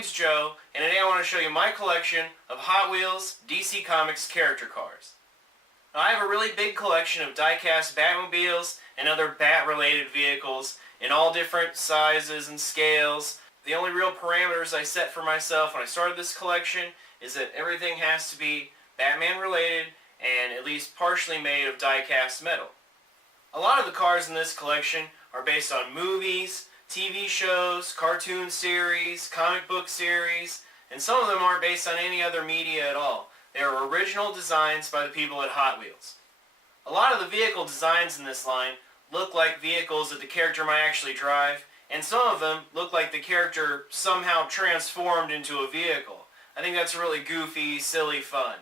name's Joe, and today I want to show you my collection of Hot Wheels DC Comics character cars. Now, I have a really big collection of die-cast Batmobiles and other Bat-related vehicles in all different sizes and scales. The only real parameters I set for myself when I started this collection is that everything has to be Batman-related and at least partially made of die-cast metal. A lot of the cars in this collection are based on movies, TV shows, cartoon series, comic book series, and some of them aren't based on any other media at all. They are original designs by the people at Hot Wheels. A lot of the vehicle designs in this line look like vehicles that the character might actually drive, and some of them look like the character somehow transformed into a vehicle. I think that's really goofy, silly fun.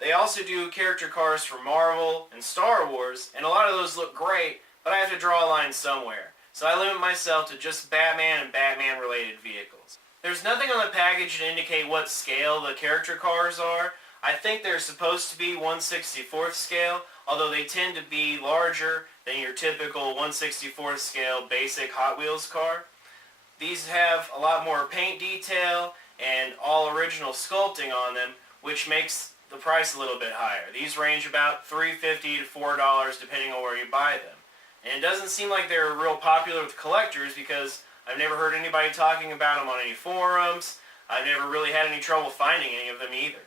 They also do character cars for Marvel and Star Wars, and a lot of those look great, but I have to draw a line somewhere. So I limit myself to just Batman and Batman-related vehicles. There's nothing on the package to indicate what scale the character cars are. I think they're supposed to be 1/64th scale, although they tend to be larger than your typical 1/64th scale basic Hot Wheels car. These have a lot more paint detail and all original sculpting on them, which makes the price a little bit higher. These range about $3.50 to $4 depending on where you buy them. And it doesn't seem like they're real popular with collectors because I've never heard anybody talking about them on any forums. I've never really had any trouble finding any of them either.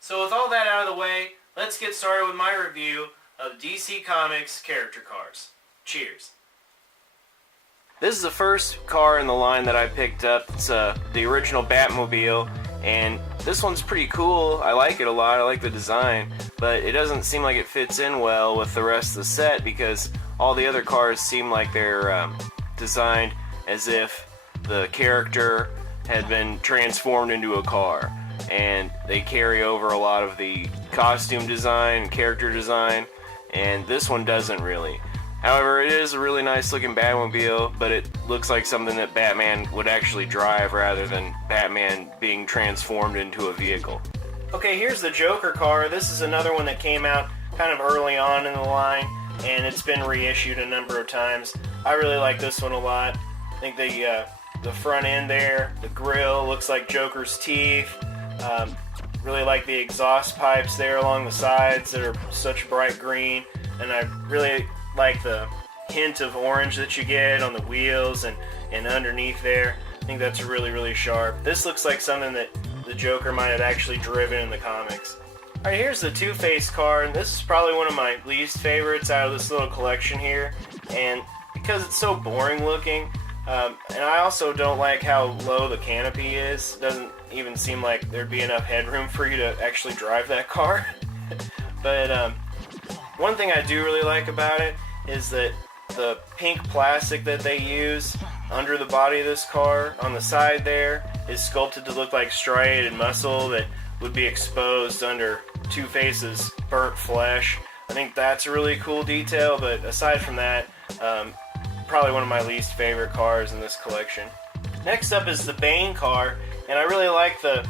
So with all that out of the way, let's get started with my review of DC Comics character cars. Cheers. This is the first car in the line that I picked up. It's the original Batmobile, and this one's pretty cool. I like it a lot. I like the design, but it doesn't seem like it fits in well with the rest of the set because all the other cars seem like they're designed as if the character had been transformed into a car, and they carry over a lot of the costume design and character design, and this one doesn't really. However, it is a really nice looking Batmobile, but it looks like something that Batman would actually drive rather than Batman being transformed into a vehicle. Okay, here's the Joker car. This is another one that came out kind of early on in the line, and it's been reissued a number of times. I really like this one a lot. I think the front end there, the grill, looks like Joker's teeth. Really like the exhaust pipes there along the sides that are such bright green, and I really like the hint of orange that you get on the wheels and underneath there. I think that's really, really sharp. This looks like something that the Joker might have actually driven in the comics. Alright, here's the TwoFace car, and this is probably one of my least favorites out of this little collection here, and because it's so boring looking, and I also don't like how low the canopy is. It doesn't even seem like there'd be enough headroom for you to actually drive that car. But one thing I do really like about it is that the pink plastic that they use under the body of this car on the side there is sculpted to look like striated muscle that would be exposed under Two-Face's burnt flesh. I think that's a really cool detail, but aside from that, probably one of my least favorite cars in this collection. Next up is the Bane car, and I really like the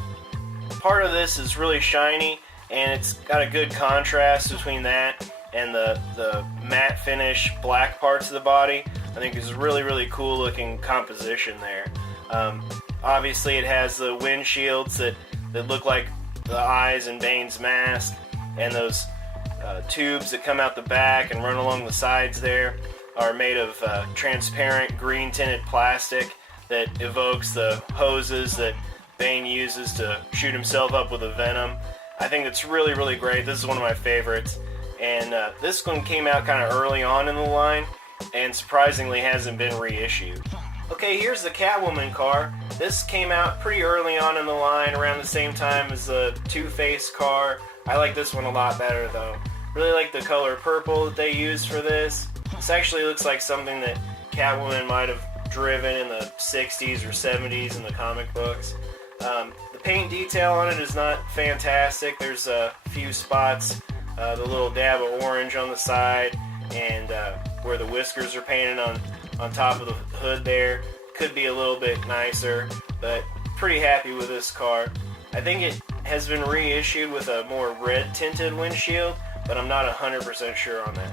part of this is really shiny, and it's got a good contrast between that and the matte finish black parts of the body. I think it's a really, really cool looking composition there. Obviously it has the windshields that look like the eyes in Bane's mask, and those tubes that come out the back and run along the sides there are made of transparent green tinted plastic that evokes the hoses that Bane uses to shoot himself up with a venom. I think it's really, really great. This is one of my favorites. And this one came out kind of early on in the line, and surprisingly hasn't been reissued. Okay, here's the Catwoman car. This came out pretty early on in the line, around the same time as the Two-Face car. I like this one a lot better though. Really like the color purple that they used for this. This actually looks like something that Catwoman might have driven in the 60s or 70s in the comic books. The paint detail on it is not fantastic. There's a few spots, the little dab of orange on the side, and where the whiskers are painted on top of the hood there. Could be a little bit nicer, but pretty happy with this car. I think it has been reissued with a more red tinted windshield, but I'm not 100% sure on that.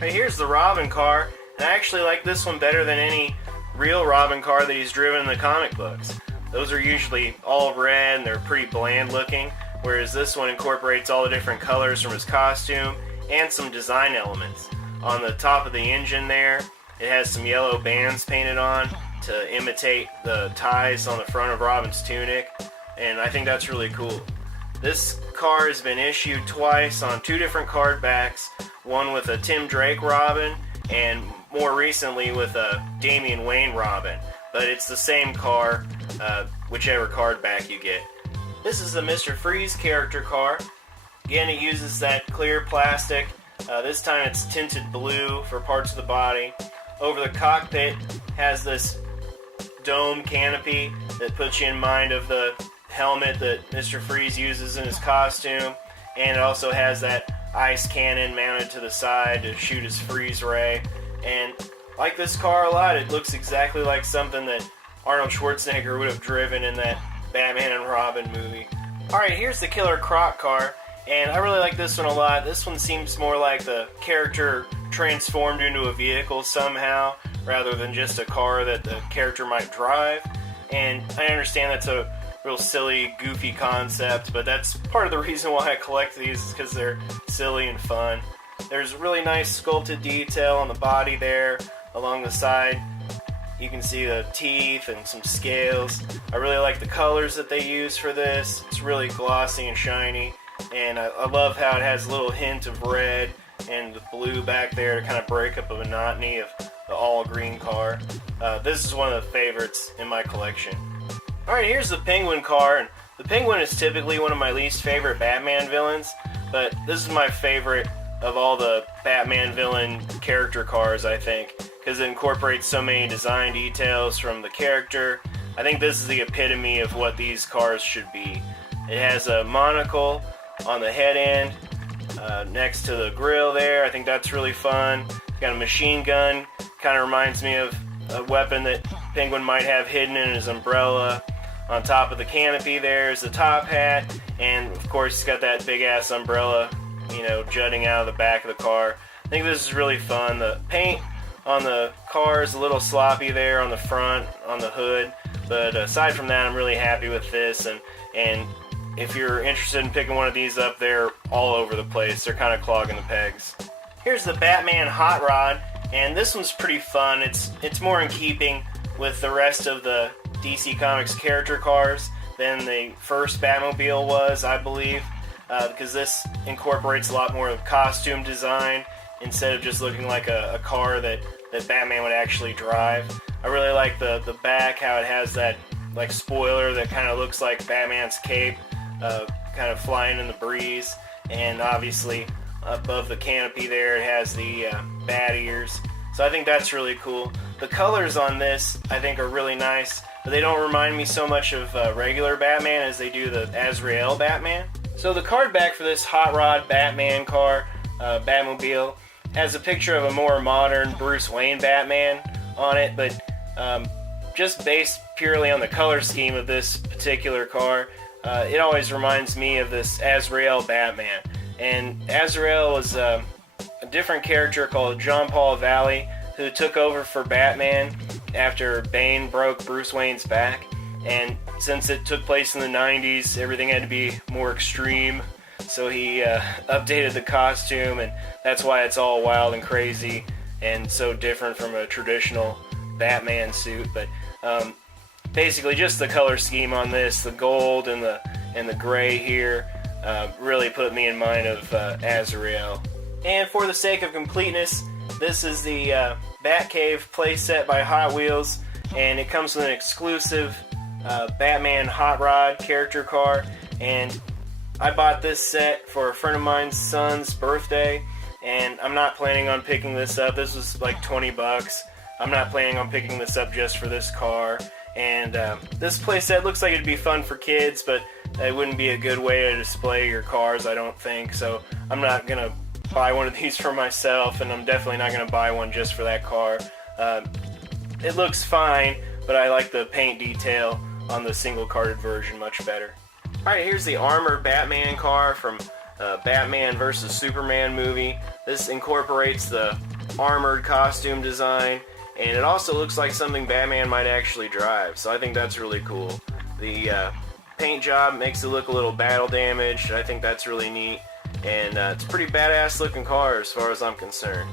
Right, here's the Robin car, and I actually like this one better than any real Robin car that he's driven in the comic books. Those are usually all red and they're pretty bland looking, whereas this one incorporates all the different colors from his costume and some design elements. On the top of the engine there, it has some yellow bands painted on to imitate the ties on the front of Robin's tunic, and I think that's really cool. This car has been issued twice on 2 different card backs, one with a Tim Drake Robin and more recently with a Damian Wayne Robin, but it's the same car, whichever card back you get. This is the Mr. Freeze character car. Again, it uses that clear plastic. This time it's tinted blue for parts of the body. Over the cockpit has this dome canopy that puts you in mind of the helmet that Mr. Freeze uses in his costume, and it also has that ice cannon mounted to the side to shoot his freeze ray. And I like this car a lot. It looks exactly like something that Arnold Schwarzenegger would have driven in that Batman and Robin movie. Alright, here's the Killer Croc car, and I really like this one a lot. This one seems more like the character transformed into a vehicle somehow, rather than just a car that the character might drive. And I understand that's a real silly, goofy concept, but that's part of the reason why I collect these, is because they're silly and fun. There's really nice sculpted detail on the body there, along the side. You can see the teeth and some scales. I really like the colors that they use for this. It's really glossy and shiny, and I love how it has a little hint of red and the blue back there to kind of break up the monotony of the all-green car. This is one of the favorites in my collection. Alright, here's the Penguin car, and the Penguin is typically one of my least favorite Batman villains, but this is my favorite of all the Batman villain character cars, I think, because it incorporates so many design details from the character. I think this is the epitome of what these cars should be. It has a monocle on the head end, next to the grill there. I think that's really fun. It's got a machine gun, kind of reminds me of a weapon that Penguin might have hidden in his umbrella. On top of the canopy there's the top hat, and of course he's got that big ass umbrella, you know, jutting out of the back of the car. I think this is really fun. The paint on the car is a little sloppy there on the front, on the hood, but aside from that, I'm really happy with this, and if you're interested in picking one of these up, they're all over the place. They're kind of clogging the pegs. Here's the Batman Hot Rod, and this one's pretty fun. It's more in keeping with the rest of the DC Comics character cars than the first Batmobile was, I believe, because this incorporates a lot more of costume design instead of just looking like a car that Batman would actually drive. I really like the back, how it has that like spoiler that kind of looks like Batman's cape, kind of flying in the breeze, and obviously above the canopy there it has the bat ears. So I think that's really cool. The colors on this I think are really nice, but they don't remind me so much of regular Batman as they do the Azrael Batman. So the card back for this Hot Rod Batman car, Batmobile, has a picture of a more modern Bruce Wayne Batman on it, but just based purely on the color scheme of this particular car, it always reminds me of this Azrael Batman. And Azrael was a different character called John Paul Valley, who took over for Batman after Bane broke Bruce Wayne's back. And since it took place in the 90s, everything had to be more extreme, so he updated the costume, and that's why it's all wild and crazy and so different from a traditional Batman suit. But basically just the color scheme on this, the gold and the gray here, really put me in mind of Azrael. And for the sake of completeness, this is the Batcave Playset by Hot Wheels, and it comes with an exclusive Batman Hot Rod character car, and I bought this set for a friend of mine's son's birthday, and I'm not planning on picking this up. This was like 20 bucks. I'm not planning on picking this up just for this car, and this playset looks like it'd be fun for kids, but it wouldn't be a good way to display your cars, I don't think, so I'm not going to buy one of these for myself, and I'm definitely not going to buy one just for that car. It looks fine, but I like the paint detail on the single-carded version much better. Alright, here's the armored Batman car from Batman vs. Superman movie. This incorporates the armored costume design, and it also looks like something Batman might actually drive, so I think that's really cool. The paint job makes it look a little battle damaged. I think that's really neat, and it's a pretty badass looking car as far as I'm concerned.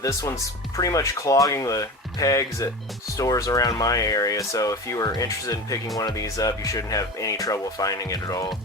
This one's pretty much clogging the pegs at stores around my area, so if you were interested in picking one of these up, you shouldn't have any trouble finding it at all.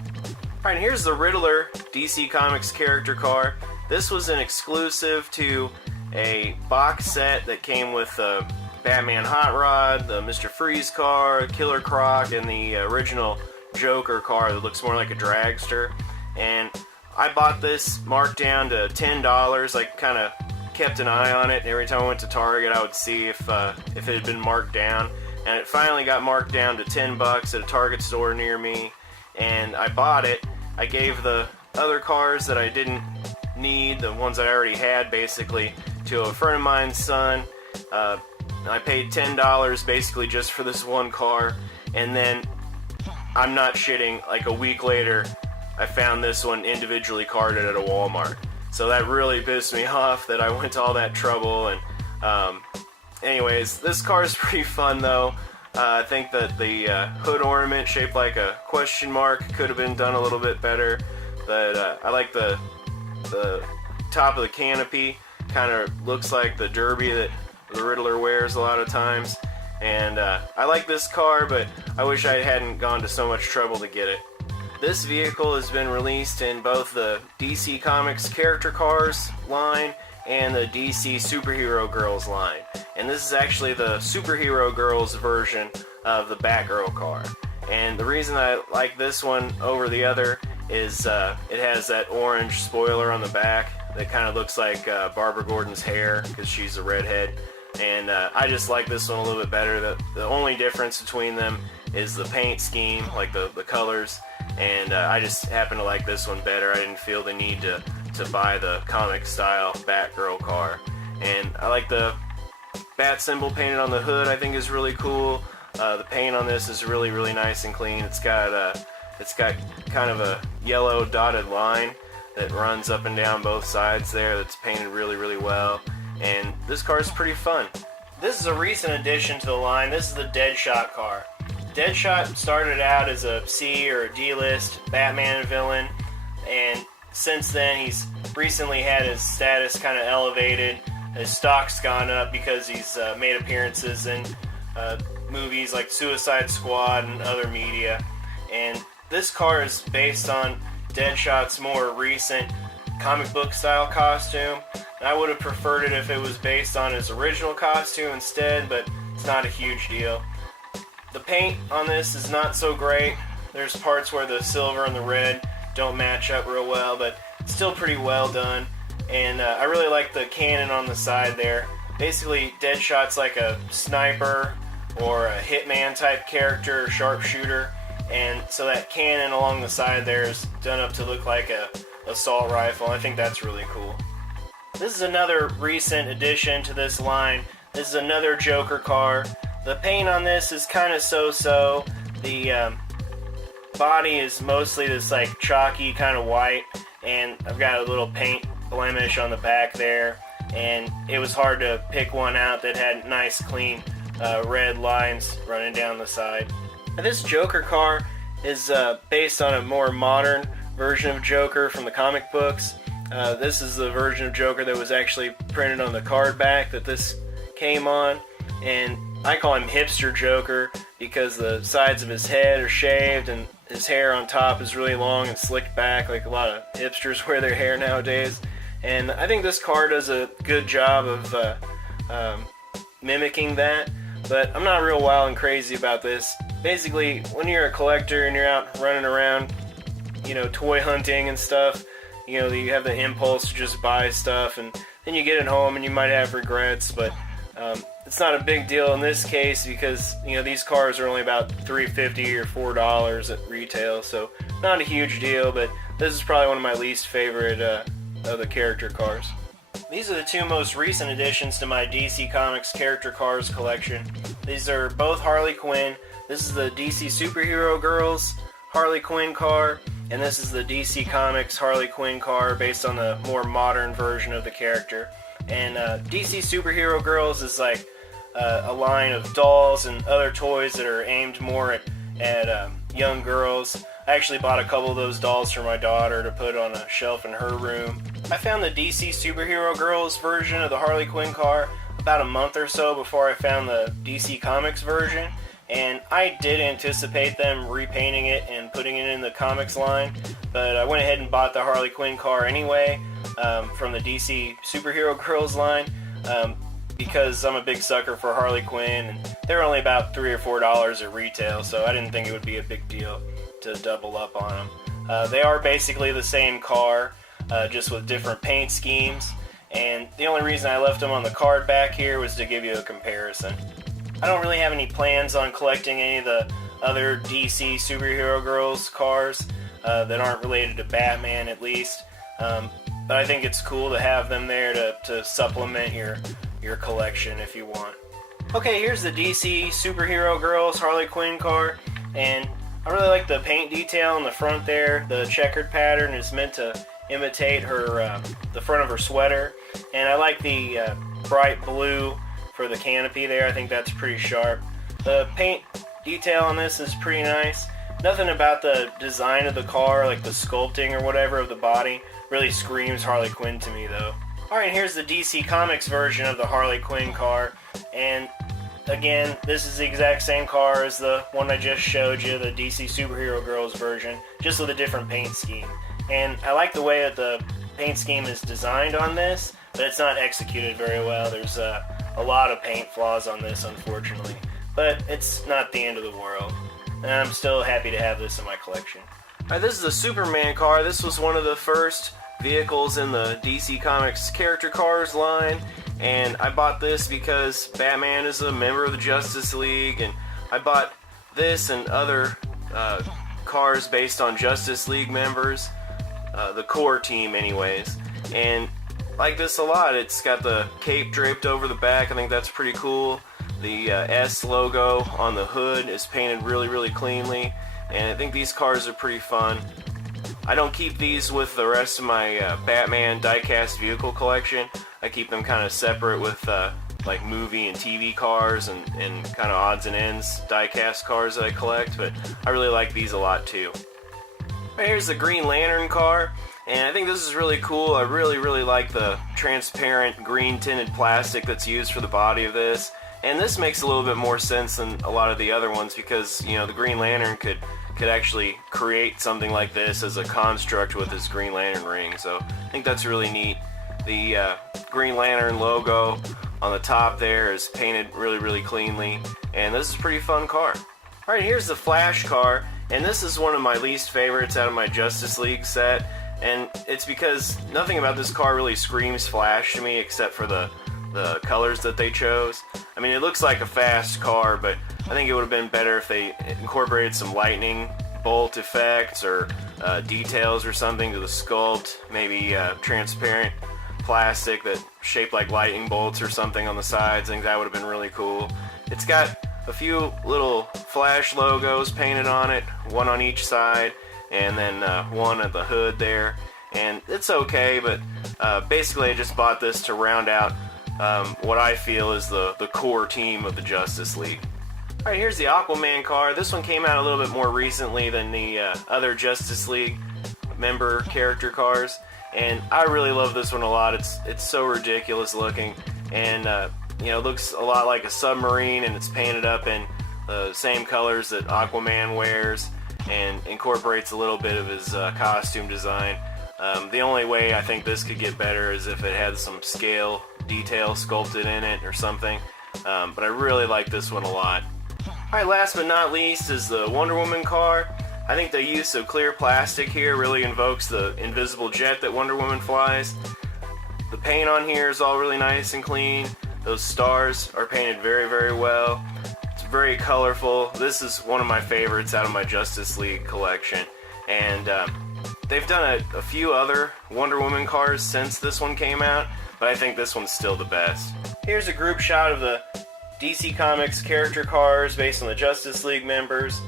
Alright, here's the Riddler DC Comics character car. This was an exclusive to a box set that came with the Batman Hot Rod, the Mr. Freeze car, Killer Croc, and the original Joker car that looks more like a dragster. And I bought this marked down to $10. I kind of kept an eye on it. Every time I went to Target, I would see if it had been marked down. And it finally got marked down to $10 at a Target store near me. And I bought it. I gave the other cars that I didn't need, the ones I already had basically, to a friend of mine's son. I paid $10 basically just for this one car, and then, I'm not shitting, like a week later I found this one individually carded at a Walmart. So that really pissed me off that I went to all that trouble. And anyways, this car is pretty fun though. I think that the hood ornament shaped like a question mark could have been done a little bit better, but I like the top of the canopy. Kind of looks like the derby that the Riddler wears a lot of times. And I like this car, but I wish I hadn't gone to so much trouble to get it. This vehicle has been released in both the DC Comics character cars line and the DC Superhero Girls line. And this is actually the Superhero Girls version of the Batgirl car. And the reason I like this one over the other is it has that orange spoiler on the back that kind of looks like Barbara Gordon's hair, because she's a redhead. And I just like this one a little bit better. The only difference between them is the paint scheme, like the colors. And I just happen to like this one better. I didn't feel the need to buy the comic style Batgirl car. And I like the bat symbol painted on the hood. I think is really cool. The paint on this is really, really nice and clean. It's got kind of a yellow dotted line that runs up and down both sides there. That's painted really, really well. And this car is pretty fun. This is a recent addition to the line. This is the Deadshot car. Deadshot started out as a C or a D-list Batman villain, and since then he's recently had his status kind of elevated. His stock's gone up because he's made appearances in movies like Suicide Squad and other media. And this car is based on Deadshot's more recent comic book style costume. I would have preferred it if it was based on his original costume instead, but it's not a huge deal. The paint on this is not so great. There's parts where the silver and the red don't match up real well, but it's still pretty well done. And I really like the cannon on the side there. Basically, Deadshot's like a sniper or a hitman type character, or sharpshooter, and so that cannon along the side there is done up to look like a assault rifle. I think that's really cool. This is another recent addition to this line. This is another Joker car. The paint on this is kind of so-so. The body is mostly this like chalky kind of white, and I've got a little paint blemish on the back there, and it was hard to pick one out that had nice clean red lines running down the side. Now, this Joker car is based on a more modern version of Joker from the comic books. This is the version of Joker that was actually printed on the card back that this came on, and I call him Hipster Joker because the sides of his head are shaved and his hair on top is really long and slicked back like a lot of hipsters wear their hair nowadays. And I think this car does a good job of mimicking that, but I'm not real wild and crazy about this. Basically, when you're a collector and you're out running around, toy hunting and stuff, you have the impulse to just buy stuff, and then you get it home and you might have regrets, but it's not a big deal in this case because these cars are only about $3.50 or $4 at retail, so not a huge deal. But this is probably one of my least favorite of the character cars. These are the two most recent additions to my DC Comics character cars collection. These are both Harley Quinn. This is the DC Superhero Girls Harley Quinn car, and this is the DC Comics Harley Quinn car based on the more modern version of the character. And DC Superhero Girls is like a line of dolls and other toys that are aimed more at at Young Girls. I actually bought a couple of those dolls for my daughter to put on a shelf in her room. I found the DC Superhero Girls version of the Harley Quinn car about a month or so before I found the DC Comics version, and I did anticipate them repainting it and putting it in the comics line, but I went ahead and bought the Harley Quinn car anyway from the DC Superhero Girls line because I'm a big sucker for Harley Quinn, and they're only about $3 or $4 at retail, so I didn't think it would be a big deal to double up on them. They are basically the same car, just with different paint schemes, and the only reason I left them on the card back here was to give you a comparison. I don't really have any plans on collecting any of the other DC Superhero Girls cars that aren't related to Batman, at least, but I think it's cool to have them there to supplement your collection if you want. Okay, here's the DC Superhero Girls Harley Quinn car, and I really like the paint detail on the front there. The checkered pattern is meant to imitate her the front of her sweater, and I like the bright blue for the canopy there. I think that's pretty sharp. The paint detail on this is pretty nice. Nothing about the design of the car, like the sculpting or whatever of the body, really screams Harley Quinn to me though. Alright, here's the DC Comics version of the Harley Quinn car, and again, this is the exact same car as the one I just showed you, the DC Superhero Girls version, just with a different paint scheme. And I like the way that the paint scheme is designed on this, but it's not executed very well. There's a lot of paint flaws on this, unfortunately. But it's not the end of the world, and I'm still happy to have this in my collection. Alright, this is the Superman car. This was one of the first vehicles in the DC Comics character cars line, and I bought this because Batman is a member of the Justice League, and I bought this and other cars based on Justice League members, the core team anyways, and I like this a lot. It's got the cape draped over the back. I think that's pretty cool. The S logo on the hood is painted really cleanly, and I think these cars are pretty fun. I don't keep these with the rest of my Batman diecast vehicle collection. I keep them kind of separate with like movie and TV cars and kind of odds and ends diecast cars that I collect, but I really like these a lot too. Right, here's the Green Lantern car, and I think this is really cool. I really like the transparent green tinted plastic that's used for the body of this, and this makes a little bit more sense than a lot of the other ones because, you know, the Green Lantern could actually create something like this as a construct with his Green Lantern ring, so I think that's really neat. The Green Lantern logo on the top there is painted really cleanly, and this is a pretty fun car. Alright, here's the Flash car, and this is one of my least favorites out of my Justice League set, and it's because nothing about this car really screams Flash to me except for the colors that they chose. I mean, it looks like a fast car, but I think it would have been better if they incorporated some lightning bolt effects or details or something to the sculpt, maybe transparent plastic that shaped like lightning bolts or something on the sides. I think that would have been really cool. It's got a few little Flash logos painted on it, one on each side, and then one at the hood there, and it's okay, but basically I just bought this to round out what I feel is the core team of the Justice League. Alright, here's the Aquaman car. This one came out a little bit more recently than the other Justice League member character cars, and I really love this one a lot. It's so ridiculous looking, and you know, it looks a lot like a submarine, and it's painted up in the same colors that Aquaman wears, and incorporates a little bit of his costume design. The only way I think this could get better is if it had some scale detail sculpted in it or something, but I really like this one a lot. Alright, last but not least is the Wonder Woman car. I think the use of clear plastic here really invokes the invisible jet that Wonder Woman flies. The paint on here is all really nice and clean. Those stars are painted very well. It's very colorful. This is one of my favorites out of my Justice League collection, and they've done a few other Wonder Woman cars since this one came out, but I think this one's still the best. Here's a group shot of the DC Comics character cars based on the Justice League members.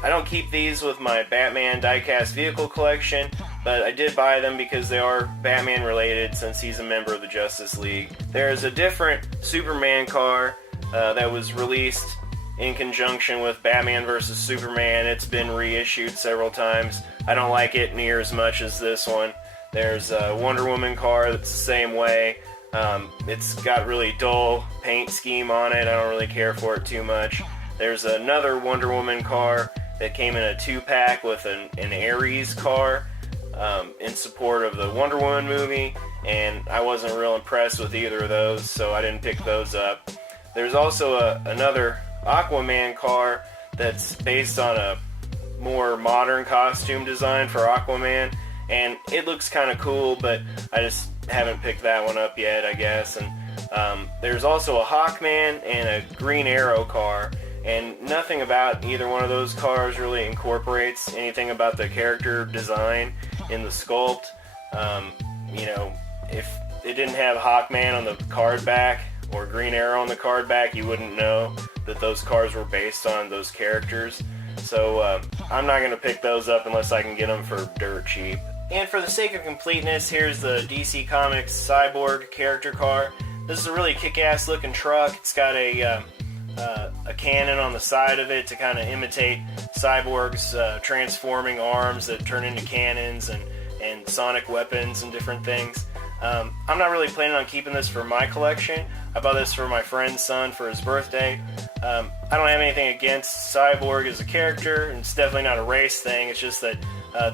I don't keep these with my Batman diecast vehicle collection, but I did buy them because they are Batman related since he's a member of the Justice League. There is a different Superman car that was released in conjunction with Batman vs. Superman. It's been reissued several times. I don't like it near as much as this one. There's a Wonder Woman car that's the same way. It's got really dull paint scheme on it. I don't really care for it too much. There's another Wonder Woman car that came in a 2-pack with an Ares car in support of the Wonder Woman movie, and I wasn't real impressed with either of those, so I didn't pick those up. There's also another Aquaman car that's based on a more modern costume design for Aquaman, and it looks kind of cool, but I just haven't picked that one up yet, I guess. And there's also a Hawkman and a Green Arrow car, and nothing about either one of those cars really incorporates anything about the character design in the sculpt. You know, if it didn't have Hawkman on the card back or Green Arrow on the card back, you wouldn't know that those cars were based on those characters. So I'm not going to pick those up unless I can get them for dirt cheap. And for the sake of completeness, here's the DC Comics Cyborg character car. This is a really kick-ass looking truck. It's got a cannon on the side of it to kind of imitate Cyborg's transforming arms that turn into cannons and sonic weapons and different things. I'm not really planning on keeping this for my collection. I bought this for my friend's son for his birthday. I don't have anything against Cyborg as a character, and it's definitely not a race thing. It's just that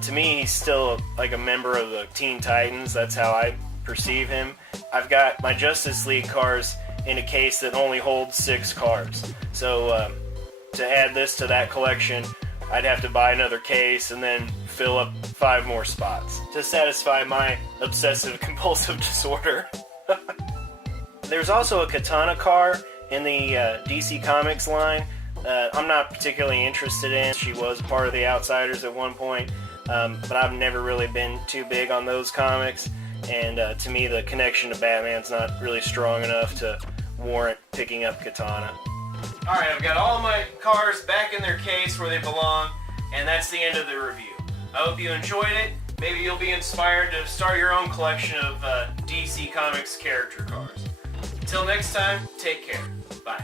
to me he's still like a member of the Teen Titans. That's how I perceive him. I've got my Justice League cars in a case that only holds 6 cars. So to add this to that collection, I'd have to buy another case and then fill up 5 more spots to satisfy my obsessive compulsive disorder. There's also a Katana car in the DC Comics line. I'm not particularly interested in. She was part of the Outsiders at one point, but I've never really been too big on those comics, and to me the connection to Batman's not really strong enough to warrant picking up Katana. Alright, I've got all my cars back in their case where they belong, and that's the end of the review. I hope you enjoyed it. Maybe you'll be inspired to start your own collection of DC Comics character cars. Until next time, take care. Bye.